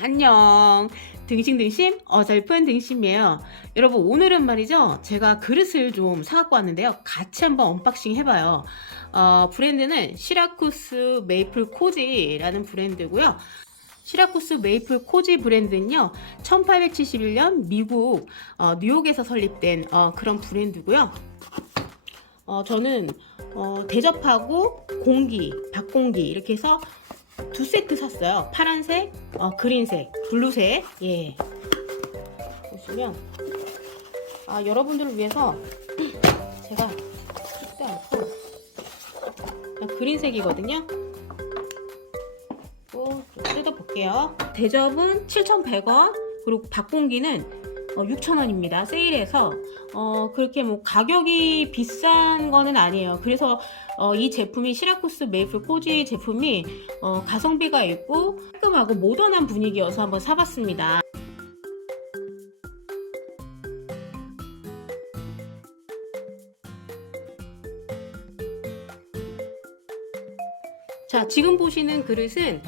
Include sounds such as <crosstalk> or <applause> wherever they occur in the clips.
안녕. 등심등심 어설픈 등심이에요. 여러분 오늘은 말이죠. 제가 그릇을 좀 사갖고 왔는데요. 같이 한번 언박싱 해봐요. 어, 브랜드는 시라쿠스 메이플 코지라는 브랜드고요. 시라쿠스 메이플 코지 브랜드는요. 1871년 미국 어, 뉴욕에서 설립된 어, 그런 브랜드고요. 어, 저는 어, 대접하고 공기, 박공기 이렇게 해서 두 세트 샀어요. 파란색, 어, 그린색, 블루색. 예. 보시면 아 여러분들을 위해서 <clears throat> 제가 찍지 않고 그린색이거든요. 또 뜯어볼게요. 대접은 7,100원 그리고 박공기는 어, 6,000원입니다. 세일해서 어, 그렇게 뭐 가격이 비싼 거는 아니에요. 그래서 어, 이 제품이 시라쿠스 메이플 코지 제품이 어, 가성비가 있고 깔끔하고 모던한 분위기여서 한번 사봤습니다. 자, 지금 보시는 그릇은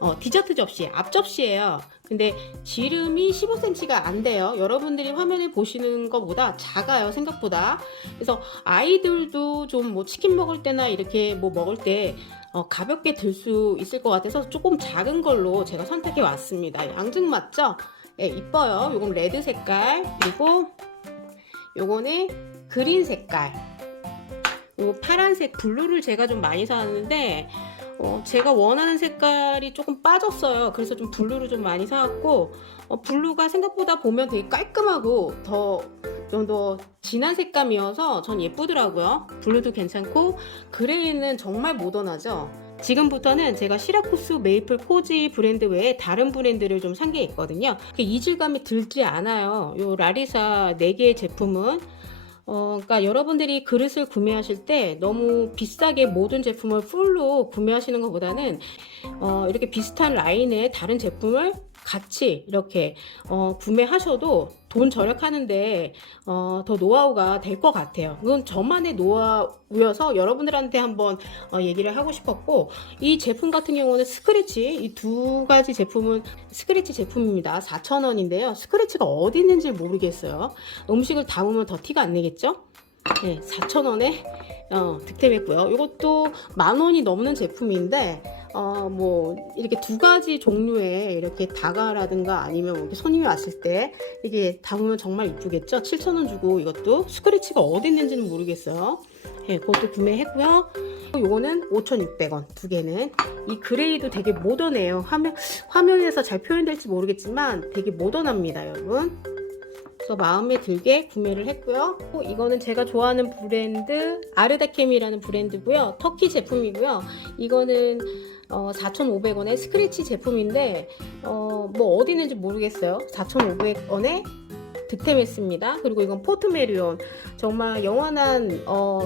어, 디저트 접시, 앞 접시예요. 근데 지름이 15cm가 안 돼요. 여러분들이 화면에 보시는 것보다 작아요, 생각보다. 그래서 아이들도 좀 뭐 치킨 먹을 때나 이렇게 뭐 먹을 때 어, 가볍게 들 수 있을 것 같아서 조금 작은 걸로 제가 선택해 왔습니다. 양증 맞죠? 예, 이뻐요. 요건 레드 색깔, 그리고 요거는 그린 색깔. 요 파란색 블루를 제가 좀 많이 사왔는데 어, 제가 원하는 색깔이 조금 빠졌어요. 그래서 좀 블루를 좀 많이 사왔고 어, 블루가 생각보다 보면 되게 깔끔하고 더 좀더 진한 색감이어서 전 예쁘더라고요. 블루도 괜찮고 그레이는 정말 모던하죠. 지금부터는 제가 시라쿠스 메이플 코지 브랜드 외에 다른 브랜드를 좀 산 게 있거든요. 그 이질감이 들지 않아요. 요 라리사 4개의 제품은 어, 그러니까 여러분들이 그릇을 구매하실 때 너무 비싸게 모든 제품을 풀로 구매하시는 것보다는 어, 이렇게 비슷한 라인의 다른 제품을 같이 이렇게 어, 구매하셔도 돈 절약하는데 어, 더 노하우가 될 것 같아요. 그건 저만의 노하우여서 여러분들한테 한번 어, 얘기를 하고 싶었고 이 제품 같은 경우는 스크래치 이 두 가지 제품은 스크래치 제품입니다. 4,000원인데요. 스크래치가 어디 있는지 모르겠어요. 음식을 담으면 더 티가 안 내겠죠? 네, 4,000원에 어, 득템했고요. 이것도 만 원이 넘는 제품인데 어, 뭐 이렇게 두 가지 종류의 이렇게 다가라든가 아니면 뭐 이렇게 손님이 왔을 때 이게 담으면 정말 이쁘겠죠? 7,000원 주고 이것도 스크래치가 어디 있는지는 모르겠어요. 예, 그것도 구매했고요. 요거는 5,600원 두 개는 이 그레이도 되게 모던해요. 화면 화면에서 잘 표현될지 모르겠지만 되게 모던합니다, 여러분. 그래서 마음에 들게 구매를 했고요. 또 이거는 제가 좋아하는 브랜드 아르다캠이라는 브랜드고요. 터키 제품이고요. 이거는 어, 4,500원의 스크래치 제품인데 어, 뭐 어디 있는지 모르겠어요. 4,500원에 득템했습니다. 그리고 이건 포트메리온 정말 영원한 어,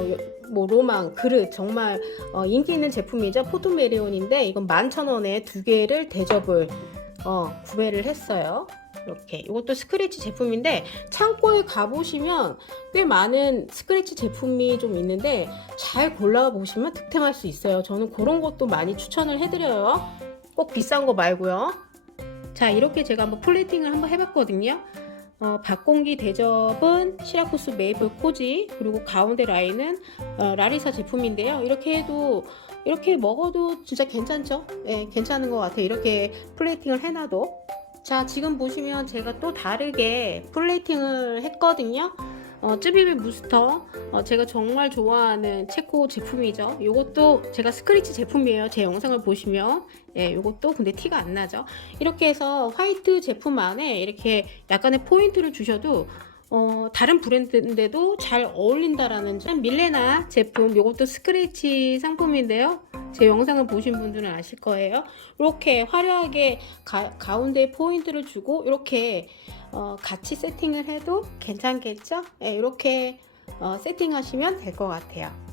뭐 로망 그릇 정말 어, 인기 있는 제품이죠. 포트메리온인데 이건 11,000원에 두 개를 대접을 어, 구매를 했어요. 이렇게 이것도 스크래치 제품인데 창고에 가보시면 꽤 많은 스크래치 제품이 좀 있는데 잘 골라보시면 득템할 수 있어요. 저는 그런 것도 많이 추천을 해드려요. 꼭 비싼 거 말고요. 자 이렇게 제가 한번 플레이팅을 한번 해봤거든요. 어, 박공기 대접은 시라쿠스 메이플 코지 그리고 가운데 라인은 어, 라리사 제품인데요. 이렇게 해도 이렇게 먹어도 진짜 괜찮죠? 예, 괜찮은 것 같아요. 이렇게 플레이팅을 해놔도 자 지금 보시면 제가 또 다르게 플레이팅을 했거든요. 어, 쯔비비 무스터. 어, 제가 정말 좋아하는 체코 제품이죠. 이것도 제가 스크래치 제품이에요. 제 영상을 보시면. 예, 이것도 근데 티가 안 나죠. 이렇게 해서 화이트 제품 안에 이렇게 약간의 포인트를 주셔도 어, 다른 브랜드인데도 잘 어울린다라는 점 밀레나 제품 이것도 스크래치 상품인데요 제 영상을 보신 분들은 아실 거예요. 이렇게 화려하게 가, 가운데 포인트를 주고 이렇게 어, 같이 세팅을 해도 괜찮겠죠? 네, 이렇게 어, 세팅하시면 될 것 같아요.